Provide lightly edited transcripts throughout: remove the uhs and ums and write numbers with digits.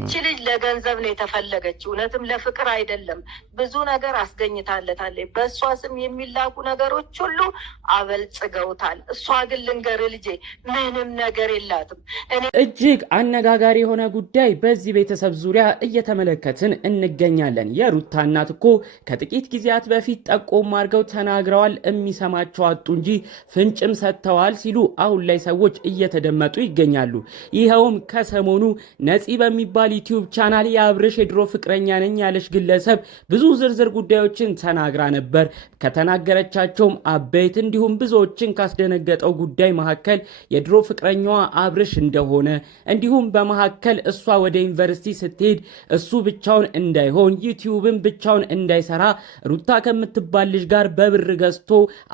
እቺ ልጅ ለገንዘብ ነው የተፈለገች፣ እውነትም ለፍቅር አይደለም። ብዙ ነገር አስገኝታለታለች። በእሷ ስም የሚላኩ ነገሮች ሁሉ አበልጽገውታል። እሷ ግን ልንገር ልጄ ምንም ነገር የላትም። እጅግ አነጋጋሪ የሆነ ጉዳይ በዚህ ቤተሰብ ዙሪያ እየተመለከትን እንገኛለን። የሩታ እናት እኮ ከጥቂት ጊዜያት በፊት ጠቆም አድርገው ተናግረዋል። የሚሰማቸው አጡ እንጂ ፍንጭም ሰጥተዋል ሲሉ አሁን ላይ ሰዎች እየተደመጡ ይገኛሉ። ይኸውም ከሰሞኑ ነፂ በሚባል ዩቲዩብ ቻናል የአብርሽ የድሮ ፍቅረኛ ነኝ ያለች ግለሰብ ብዙ ዝርዝር ጉዳዮችን ተናግራ ነበር። ከተናገረቻቸውም አበይት እንዲሁም ብዙዎችን ካስደነገጠው ጉዳይ መካከል የድሮ ፍቅረኛዋ አብርሽ እንደሆነ እንዲሁም በመካከል እሷ ወደ ዩኒቨርሲቲ ስትሄድ እሱ ብቻውን እንዳይሆን ዩቲዩብን ብቻውን እንዳይሰራ ሩታ ከምትባል ልጅ ጋር በብር ገዝቶ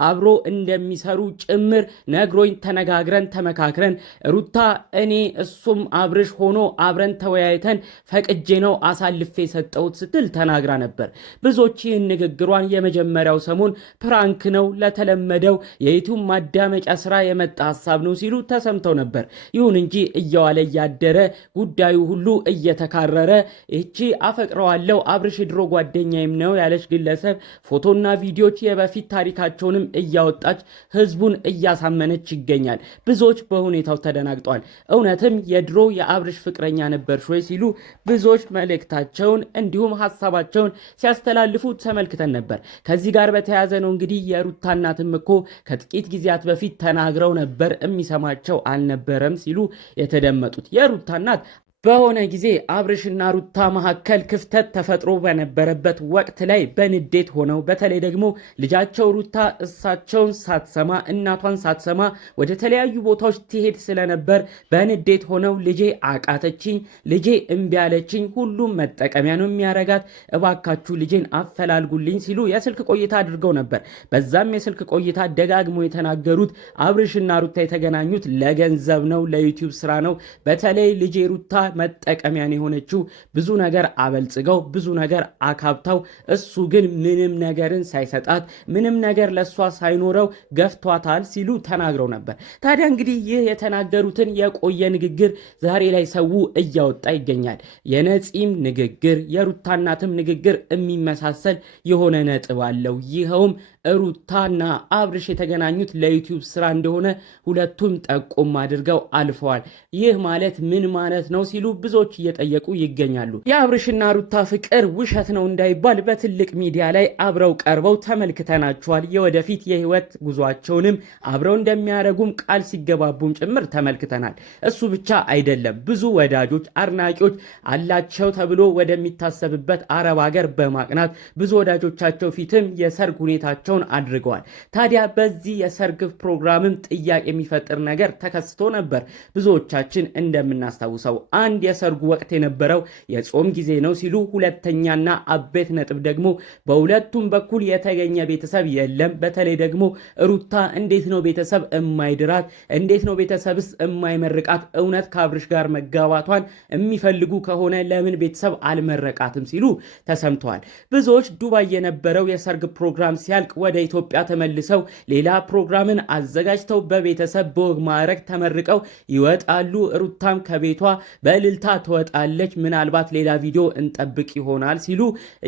አብሮ እንደሚሰሩ ጭምር ነግሮኝ ተነጋግረን ተመካክረን ሩታ እኔ እሱም አብርሽ ሆኖ አብረን ተወያይተን ፈቅጄ ነው አሳልፌ የሰጠሁት ስትል ተናግራ ነበር። ብዙዎች ይህን ንግግሯን የመጀመሪያው ሰሞን ፕራንክ ነው፣ ለተለመደው የዩቲዩብ ማዳመቂያ ስራ የመጣ ሀሳብ ነው ሲሉ ተሰምተው ነበር። ይሁን እንጂ እየዋለ እያደረ ጉዳዩ ሁሉ እየተካረረ እቺ አፈቅረዋለሁ አብርሽ የድሮ ጓደኛዬም ነው ያለች ግለሰብ ፎቶና ቪዲዮች የበፊት ታሪካቸውንም እያወጣች ህዝቡን እያሳመነች ይገኛል። ብዙዎች በሁኔታው ተደናግጧል። እውነትም የድሮ የአብርሽ ፍቅረኛ ነበርሽ ወይ ሲሉ ብዙዎች መልእክታቸውን እንዲሁም ሀሳባቸውን ሲያስተላልፉ ተመልክተን ነበር። ከዚህ ጋር በተያያዘ ነው እንግዲህ የሩታ እናትም እኮ ከጥቂት ጊዜያት በፊት ተናግረው ነበር፣ የሚሰማቸው አልነበረም ሲሉ የተደመጡት የሩታ እናት በሆነ ጊዜ አብርሽና ሩታ መካከል ክፍተት ተፈጥሮ በነበረበት ወቅት ላይ በንዴት ሆነው በተለይ ደግሞ ልጃቸው ሩታ እሳቸውን ሳትሰማ እናቷን ሳትሰማ ወደ ተለያዩ ቦታዎች ትሄድ ስለነበር በንዴት ሆነው ልጄ አቃተችኝ፣ ልጄ እምቢ አለችኝ፣ ሁሉም መጠቀሚያ ነው የሚያረጋት፣ እባካችሁ ልጄን አፈላልጉልኝ ሲሉ የስልክ ቆይታ አድርገው ነበር። በዛም የስልክ ቆይታ ደጋግሞ የተናገሩት አብርሽና ሩታ የተገናኙት ለገንዘብ ነው፣ ለዩቲዩብ ስራ ነው። በተለይ ልጄ ሩታ መጠቀሚያን የሆነችው ብዙ ነገር አበልጽገው ብዙ ነገር አካብታው እሱ ግን ምንም ነገርን ሳይሰጣት ምንም ነገር ለሷ ሳይኖረው ገፍቷታል ሲሉ ተናግረው ነበር። ታዲያ እንግዲህ ይህ የተናገሩትን የቆየ ንግግር ዛሬ ላይ ሰው እያወጣ ይገኛል። የነፂም ንግግር የሩታ እናትም ንግግር የሚመሳሰል የሆነ ነጥብ አለው። ይኸውም ሩታና አብርሽ የተገናኙት ለዩቲዩብ ስራ እንደሆነ ሁለቱም ጠቆም አድርገው አልፈዋል። ይህ ማለት ምን ማለት ነው ሲሉ ብዙዎች እየጠየቁ ይገኛሉ። የአብርሽና ሩታ ፍቅር ውሸት ነው እንዳይባል በትልቅ ሚዲያ ላይ አብረው ቀርበው ተመልክተናቸዋል። የወደፊት የህይወት ጉዟቸውንም አብረው እንደሚያደርጉም ቃል ሲገባቡም ጭምር ተመልክተናል። እሱ ብቻ አይደለም፣ ብዙ ወዳጆች አድናቂዎች አላቸው ተብሎ ወደሚታሰብበት አረብ ሀገር በማቅናት ብዙ ወዳጆቻቸው ፊትም የሰርግ ሁኔታቸው አድርገዋል። ታዲያ በዚህ የሰርግ ፕሮግራምም ጥያቄ የሚፈጥር ነገር ተከስቶ ነበር። ብዙዎቻችን እንደምናስታውሰው አንድ የሰርጉ ወቅት የነበረው የጾም ጊዜ ነው ሲሉ፣ ሁለተኛና አቤት ነጥብ ደግሞ በሁለቱም በኩል የተገኘ ቤተሰብ የለም። በተለይ ደግሞ ሩታ እንዴት ነው ቤተሰብ የማይድራት? እንዴት ነው ቤተሰብስ የማይመርቃት? እውነት ከአብርሽ ጋር መጋባቷን የሚፈልጉ ከሆነ ለምን ቤተሰብ አልመረቃትም ሲሉ ተሰምተዋል። ብዙዎች ዱባይ የነበረው የሰርግ ፕሮግራም ሲያልቅ ወደ ኢትዮጵያ ተመልሰው ሌላ ፕሮግራምን አዘጋጅተው በቤተሰብ በወግ ማዕረግ ተመርቀው ይወጣሉ። ሩታም ከቤቷ በእልልታ ትወጣለች። ምናልባት ሌላ ቪዲዮ እንጠብቅ ይሆናል ሲሉ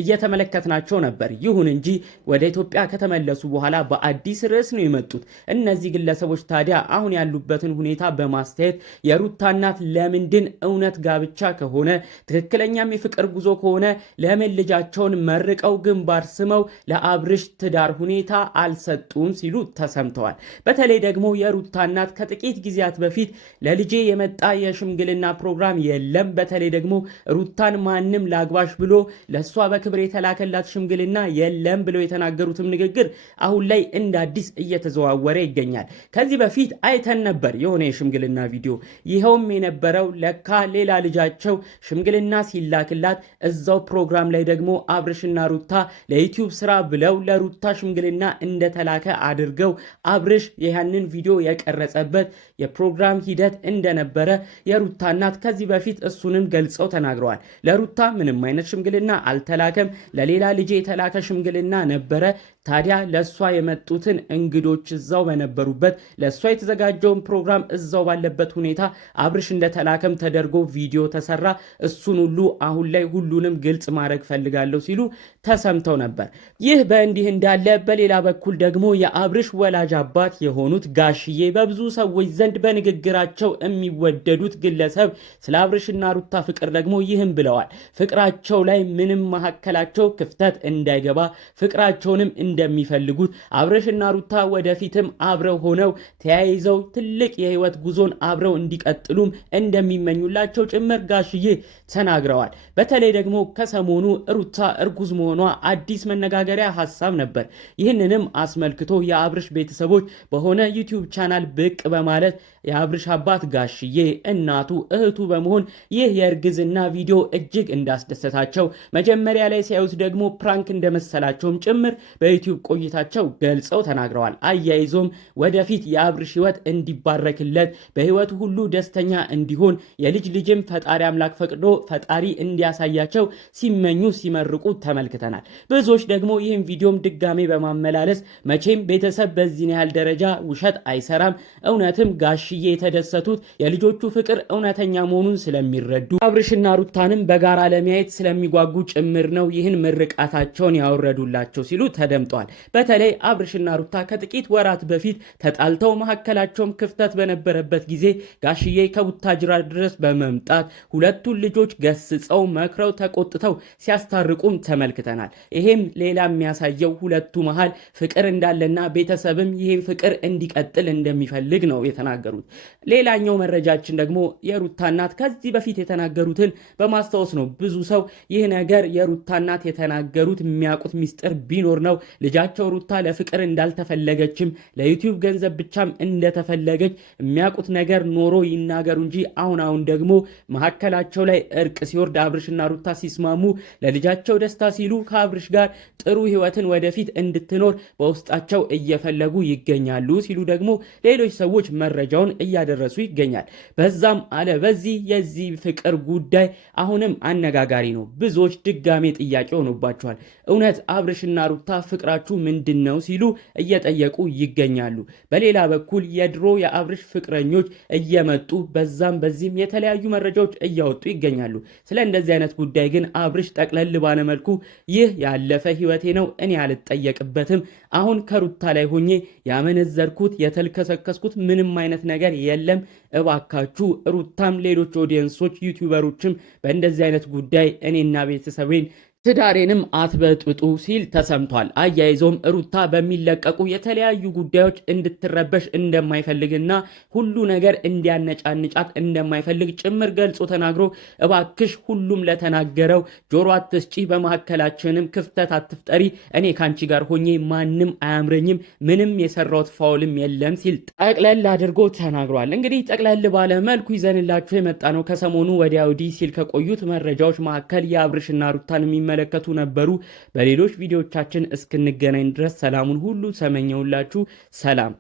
እየተመለከትናቸው ነበር። ይሁን እንጂ ወደ ኢትዮጵያ ከተመለሱ በኋላ በአዲስ ርዕስ ነው የመጡት። እነዚህ ግለሰቦች ታዲያ አሁን ያሉበትን ሁኔታ በማስተያየት የሩታ እናት ለምንድን እውነት ጋብቻ ከሆነ ትክክለኛም የፍቅር ጉዞ ከሆነ ለምን ልጃቸውን መርቀው ግንባር ስመው ለአብርሽ ትዳር ሁኔታ አልሰጡም ሲሉ ተሰምተዋል። በተለይ ደግሞ የሩታ እናት ከጥቂት ጊዜያት በፊት ለልጄ የመጣ የሽምግልና ፕሮግራም የለም፣ በተለይ ደግሞ ሩታን ማንም ላግባሽ ብሎ ለሷ በክብር የተላከላት ሽምግልና የለም ብለው የተናገሩትም ንግግር አሁን ላይ እንደ አዲስ እየተዘዋወረ ይገኛል። ከዚህ በፊት አይተን ነበር የሆነ የሽምግልና ቪዲዮ። ይኸውም የነበረው ለካ ሌላ ልጃቸው ሽምግልና ሲላክላት እዛው ፕሮግራም ላይ ደግሞ አብርሽና ሩታ ለዩቲዩብ ስራ ብለው ለሩታ ሽምግልና እንደተላከ አድርገው አብርሽ ያንን ቪዲዮ የቀረጸበት የፕሮግራም ሂደት እንደነበረ የሩታ እናት ከዚህ በፊት እሱንም ገልጸው ተናግረዋል። ለሩታ ምንም አይነት ሽምግልና አልተላከም፣ ለሌላ ልጅ የተላከ ሽምግልና ነበረ። ታዲያ ለሷ የመጡትን እንግዶች እዛው በነበሩበት ለሷ የተዘጋጀውን ፕሮግራም እዛው ባለበት ሁኔታ አብርሽ እንደተላከም ተደርጎ ቪዲዮ ተሰራ። እሱን ሁሉ አሁን ላይ ሁሉንም ግልጽ ማድረግ ፈልጋለሁ ሲሉ ተሰምተው ነበር። ይህ በእንዲህ እንዳለ በሌላ በኩል ደግሞ የአብርሽ ወላጅ አባት የሆኑት ጋሽዬ በብዙ ሰዎች ዘንድ በንግግራቸው የሚወደዱት ግለሰብ ስለ አብርሽና ሩታ ፍቅር ደግሞ ይህም ብለዋል። ፍቅራቸው ላይ ምንም መካከላቸው ክፍተት እንዳይገባ ፍቅራቸውንም እንደሚፈልጉት አብርሽና ሩታ ወደፊትም አብረው ሆነው ተያይዘው ትልቅ የህይወት ጉዞን አብረው እንዲቀጥሉም እንደሚመኙላቸው ጭምር ጋሽዬ ተናግረዋል። በተለይ ደግሞ ከሰሞኑ ሩታ እርጉዝ መሆኗ አዲስ መነጋገሪያ ሀሳብ ነበር። ይህንንም አስመልክቶ የአብርሽ ቤተሰቦች በሆነ ዩቲዩብ ቻናል ብቅ በማለት የአብርሽ አባት ጋሽዬ እናቱ እህቱ በመሆን ይህ የእርግዝና ቪዲዮ እጅግ እንዳስደሰታቸው መጀመሪያ ላይ ሲያዩት ደግሞ ፕራንክ እንደመሰላቸውም ጭምር በዩቲዩብ ቆይታቸው ገልጸው ተናግረዋል። አያይዞም ወደፊት የአብርሽ ህይወት እንዲባረክለት በህይወቱ ሁሉ ደስተኛ እንዲሆን የልጅ ልጅም ፈጣሪ አምላክ ፈቅዶ ፈጣሪ እንዲያሳያቸው ሲመኙ ሲመርቁ ተመልክተናል። ብዙዎች ደግሞ ይህን ቪዲዮም ድጋሜ በማመላለስ መቼም ቤተሰብ በዚህን ያህል ደረጃ ውሸት አይሰራም፣ እውነትም ጋሽዬ የተደሰቱት የልጆቹ ፍቅር እውነተኛ መሆኑን ስለሚረዱ አብርሽና ሩታንም በጋራ ለማየት ስለሚጓጉ ጭምር ነው ይህን ምርቃታቸውን ያወረዱላቸው ሲሉ ተደምጧል። በተለይ አብርሽና ሩታ ከጥቂት ወራት በፊት ተጣልተው መካከላቸውም ክፍተት በነበረበት ጊዜ ጋሽዬ ከቡታጅራ ድረስ በመምጣት ሁለቱን ልጆች ገስጸው መክረው ተቆጥተው ሲያስታርቁም ተመልክተናል። ይሄም ሌላ የሚያሳየው ሁለቱ መሃል ፍቅር እንዳለና ቤተሰብም ይህን ፍቅር እንዲቀጥል እንደሚፈልግ ነው የተናገሩት። ሌላኛው መረጃችን ደግሞ የሩታ እናት ከዚህ በፊት የተናገሩትን በማስታወስ ነው። ብዙ ሰው ይህ ነገር የሩታ እናት የተናገሩት የሚያውቁት ሚስጥር ቢኖር ነው ልጃቸው ሩታ ለፍቅር እንዳልተፈለገችም ለዩቲዩብ ገንዘብ ብቻም እንደተፈለገች የሚያውቁት ነገር ኖሮ ይናገሩ እንጂ አሁን ደግሞ መካከላቸው ላይ እርቅ ሲወርድ አብርሽና ሩታ ሲስማሙ ለልጃቸው ደስታ ሲሉ ከአብርሽ ጋር ጥሩ ህይወትን ወደፊት እንድትኖር በውስጣቸው እየፈለጉ ይገኛሉ ሲሉ ደግሞ ሌሎች ሰዎች መረጃውን እያደረሱ ይገኛል። በዛም አለ በዚህ የዚህ ፍቅር ጉዳይ አሁንም አነጋጋሪ ነው። ብዙዎች ድጋሜ ጥያቄ ሆኖባቸዋል። እውነት አብርሽና ሩታ ፍቅራችሁ ምንድነው ሲሉ እየጠየቁ ይገኛሉ። በሌላ በኩል የድሮ የአብርሽ ፍቅረኞች እየመጡ በዛም በዚህም የተለያዩ መረጃዎች እያወጡ ይገኛሉ። ስለ እንደዚህ አይነት ጉዳይ ግን አብርሽ ጠቅለል ባለመልኩ ይህ ያለፈ ህይወቴ ነው፣ እኔ አልጠየቅበትም። አሁን ከሩታ ላይ ሆኜ ያመነዘርኩት የተልከሰከስኩት ምንም አይነት ነገር የለም። እባካችሁ ሩታም ሌሎች ኦዲየንሶች ዩቲዩበሮችም በእንደዚህ አይነት ጉዳይ እኔና ቤተሰቤን ትዳሬንም አትበጥብጡ ሲል ተሰምቷል። አያይዞም ሩታ በሚለቀቁ የተለያዩ ጉዳዮች እንድትረበሽ እንደማይፈልግና ሁሉ ነገር እንዲያነጫንጫት እንደማይፈልግ ጭምር ገልጾ ተናግሮ እባክሽ ሁሉም ለተናገረው ጆሮ አትስጪ፣ በመካከላችንም ክፍተት አትፍጠሪ፣ እኔ ካንቺ ጋር ሆኜ ማንም አያምረኝም፣ ምንም የሰራውት ፋውልም የለም ሲል ጠቅለል አድርጎ ተናግሯል። እንግዲህ ጠቅለል ባለ መልኩ ይዘንላችሁ የመጣ ነው ከሰሞኑ ወዲያ ወዲህ ሲል ከቆዩት መረጃዎች መካከል የአብርሽና ሩታን የሚመለከቱ ነበሩ። በሌሎች ቪዲዮዎቻችን እስክንገናኝ ድረስ ሰላሙን ሁሉ ሰመኘውላችሁ። ሰላም።